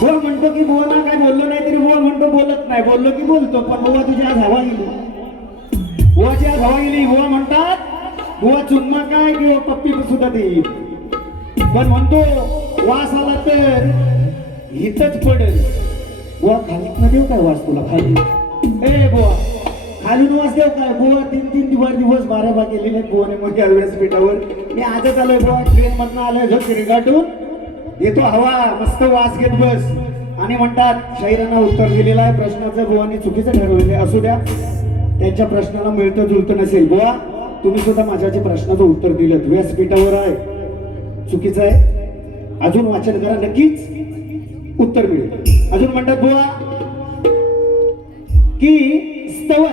बुवा म्हणतो की बुवा ना काय बोललो नाही तरी बुवा म्हणतो बोलत नाही, बोललो की बोलतो. पण बुवा तुझी आज हवा गेली, बुवाची आज हवा गेली. बुवा म्हणतात बुवा चुम्मा काय किंवा पप्पी सुद्धा देईल, पण म्हणतो वास आला तर हितच पडेल. बुवा खालीत न देऊ काय वास तुला खाली? ए बुवा खालून वास देऊ काय? बुवा 3-3 दिवस 12 गेलेले बुवाने मोठ्या व्यासपीठावर. मी आजच आलोय बुवा, ट्रेन मधनं आलोय, झोप रिंगाटून येतो हवा, मस्त वास घेत बस. आणि म्हणतात शाहिरांना उत्तर दिलेलं आहे, प्रश्नाचं बुवानी चुकीचं ठरवलेलं असू द्या, त्यांच्या प्रश्नाला मिळतं जुळतं नसेल. बुवा तुम्ही सुद्धा माझ्या प्रश्नाचं उत्तर दिलं, व्यासपीठावर आहे, चुकीचं आहे, अजून वाचन करा, नक्कीच उत्तर मिळेल. अजून म्हणतात बुवा की स्तवन,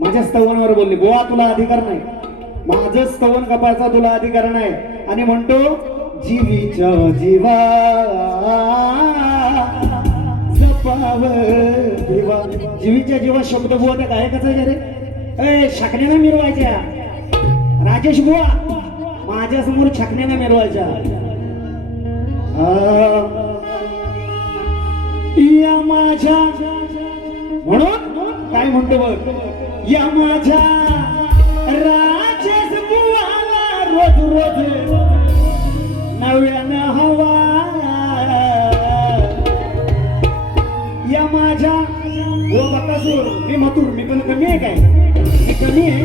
माझ्या स्तवनावर बोलले. बुवा तुला अधिकार नाही, माझं स्तवन कपायचा तुला अधिकार नाही. आणि म्हणतो जीवीच्या जीवा जपाव देवा. जीवीच्या जीवा शब्द बुवा त्या गायकाचा आहे रे. ए छाकण्यानं मिरवायच्या राजेश बुवा, माझ्या समोर छाकण्यानं मिरवायच्या. या माझ्या म्हणून काय म्हणतो बघ, या माझ्या राजेश बुवाला रोज रोज नव्यानं हवा. या माझ्या ओ बकासूर, मी मथुर, मी पण कमी आहे काय? मी कमी आहे?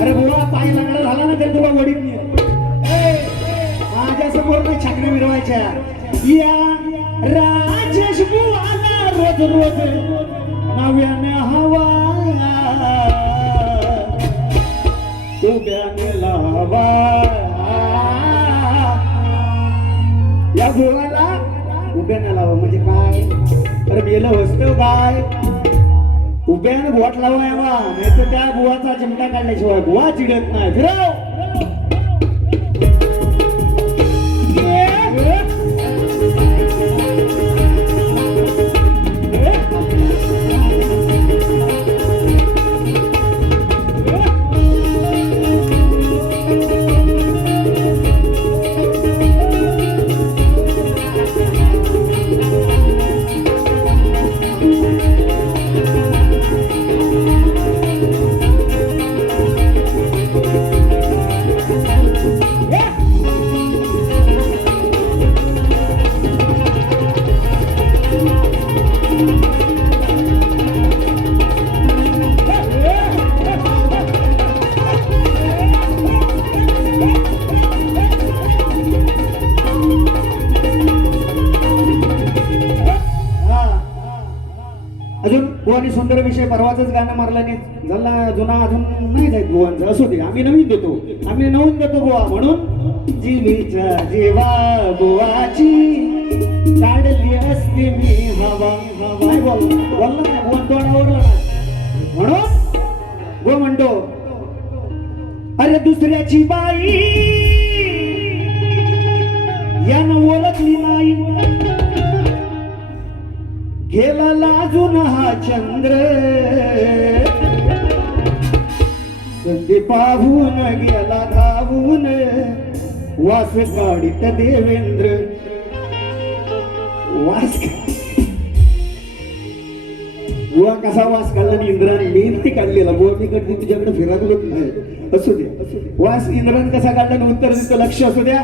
अरे बुवा पाय लागला झाला ना तरी तुला वडीत नाही. माझ्या समोर नाही छाकण्या मिरवायच्या. या राजेश बुवाला रोज रोज नव्यानं हवा, उभ्याने लावा. या बुवाला उभ्याने लावा म्हणजे काय? अरे गेलं वस्तव काय? उभ्याने बोट लावा यावा, नाही तर त्या बुवाचा चिमटा काढल्याशिवाय बुवा चिडत नाही. फिरव बुवानी सुंदर विषय परवाचंच गाणं मारलं नाही झाला, जुना अजून नाही जायत बुवांचं. असू दे, आम्ही नवीन देतो, आम्ही नवीन देतो बुवा. म्हणून जीवीच्या जीवा बुवाची काढली असते मी हवा. काय बोलला नाही बुवा, तोंडावर म्हणून बुवा म्हणतो अरे दुसऱ्याची बाई यानं ओळखली नाही, गेला लाजून हा चंद्र, संधी पाहून गेला धावून, वास काढीत देवेंद्र. वास बुवा कसा वास काढला इंद्राने? मी काढलेला बुवा, मी कधी तुझ्याकडे फिरायला नाही. असू दे, वास इंद्राने कसा काढला उत्तर देतो, लक्ष असू द्या.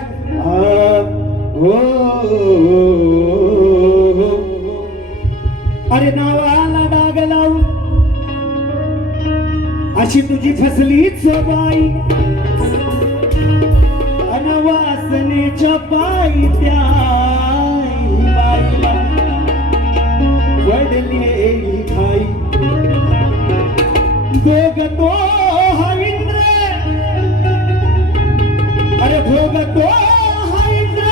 अरे नावाला डाग लावून अशी तुझी फसलीच बाई, अनवासनेच्या पायी त्या बाईला वडली खाई. भोगतो हा इंद्र, अरे भोगतो हा इंद्र,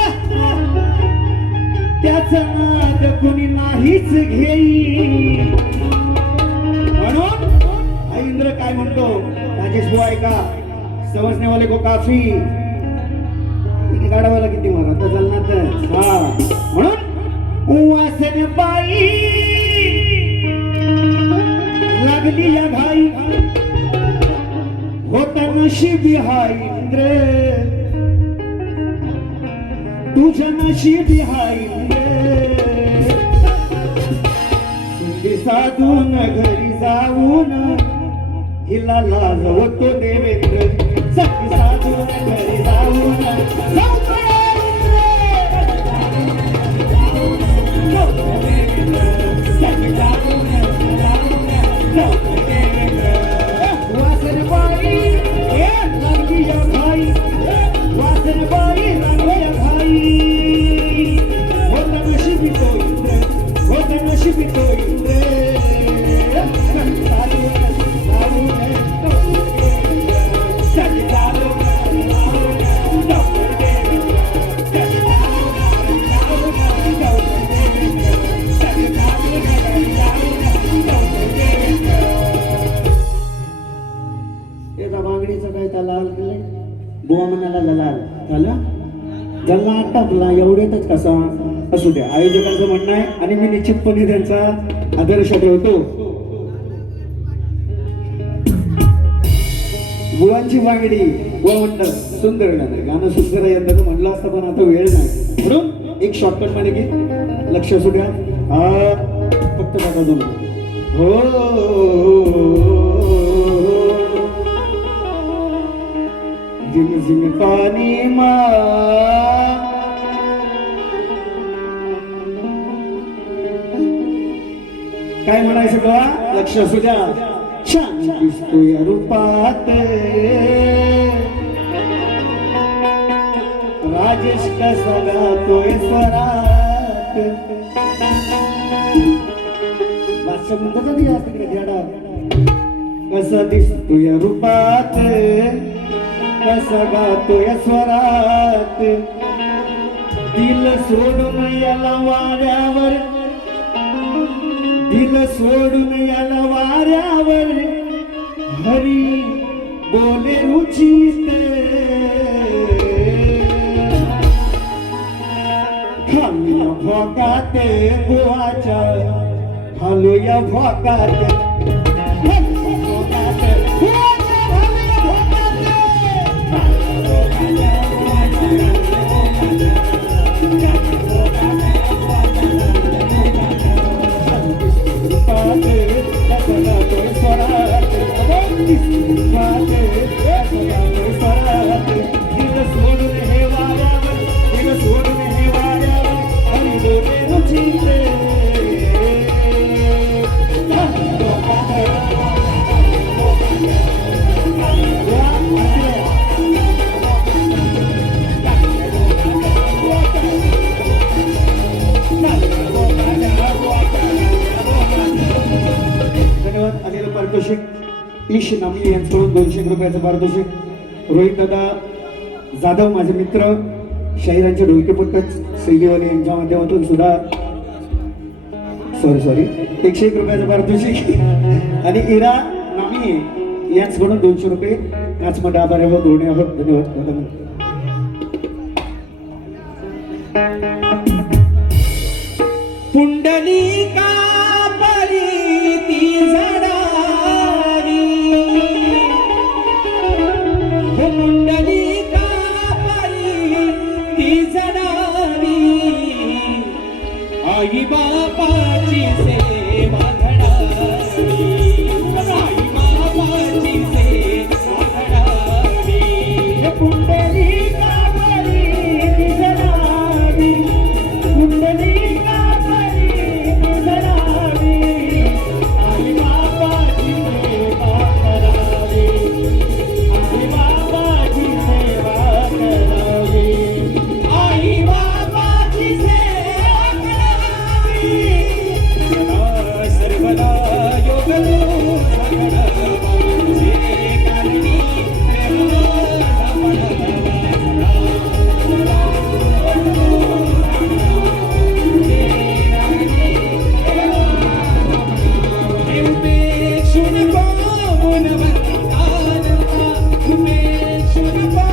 त्याचा नाद कुणी नाहीच घेई. म्हणून हा इंद्र काय म्हणतो, राजेश बुवा ऐका, समजण्यावाले को काफी गाडावाला किती म्हणा तर चालणार. हा म्हणून वासन बाई लागली या भाई, होता नशीबी हा इंद्र, तुझ्या नशीबी हा इंद्र. साधून घरी जाऊन हिला लाजवतो देवेंद्र सखी साधून घरी जाऊन वासनबाई रंगिया भाई वासनबाई रंगिया भाई होता नशिबी तो इंद्र होता नशिबी तो इंद्र लाल केलंय बुवा म्हणाला लाल झालं ज्यांना आटपला एवढेच कसा असू द्या आयोजकांचं म्हणणं आहे आणि मी निश्चितपणे त्यांचा आदर्श ठेवतो बुवांची मागणी बुवा म्हणतात सुंदर गाणं सुंदर आहे यंदा म्हणलं असतं पण आता वेळ नाही म्हणून एक शॉर्टकट मध्ये की लक्ष असू द्या फक्त टाका दोन हो जिम जिम पानी मा काय म्हणायचं का लक्ष असू द्या छान दिसतोय रूपात राजेश कसा गातोय स्वरात वाचा म्हणतात ना या तिकडे ध्याडा कसा दिसतोय रूपात कसा गातोय स्वरात दिल सोडून याला वाऱ्यावर दिल सोडून याला वाऱ्यावर हरी बोले रुचीते खालूया भोकाते बुवाच्या खालूया भोकाते ईश नामी यांच्याकडून 200 रुपयाचं पारितोषिक रोहित दादा जाधव माझे मित्र शाहिरांचे ढोलके पटकच श्रीदेवाने यांच्या माध्यमातून सुद्धा सॉरी 101 रुपयाचं पारितोषिक आणि इरा नामी यांच्याकडून 200 रुपये नाचमध्ये आभार आहोत ऋणी आहोत धन्यवाद पुंडलिका परी ती झाडावी हो पुंडलिका परी ती झाडावी आई बापाची सेवा घडावी आई बापाची सेवा घडावी हे पुंडलिका परी ती झाडावी पुंडलिका Shuni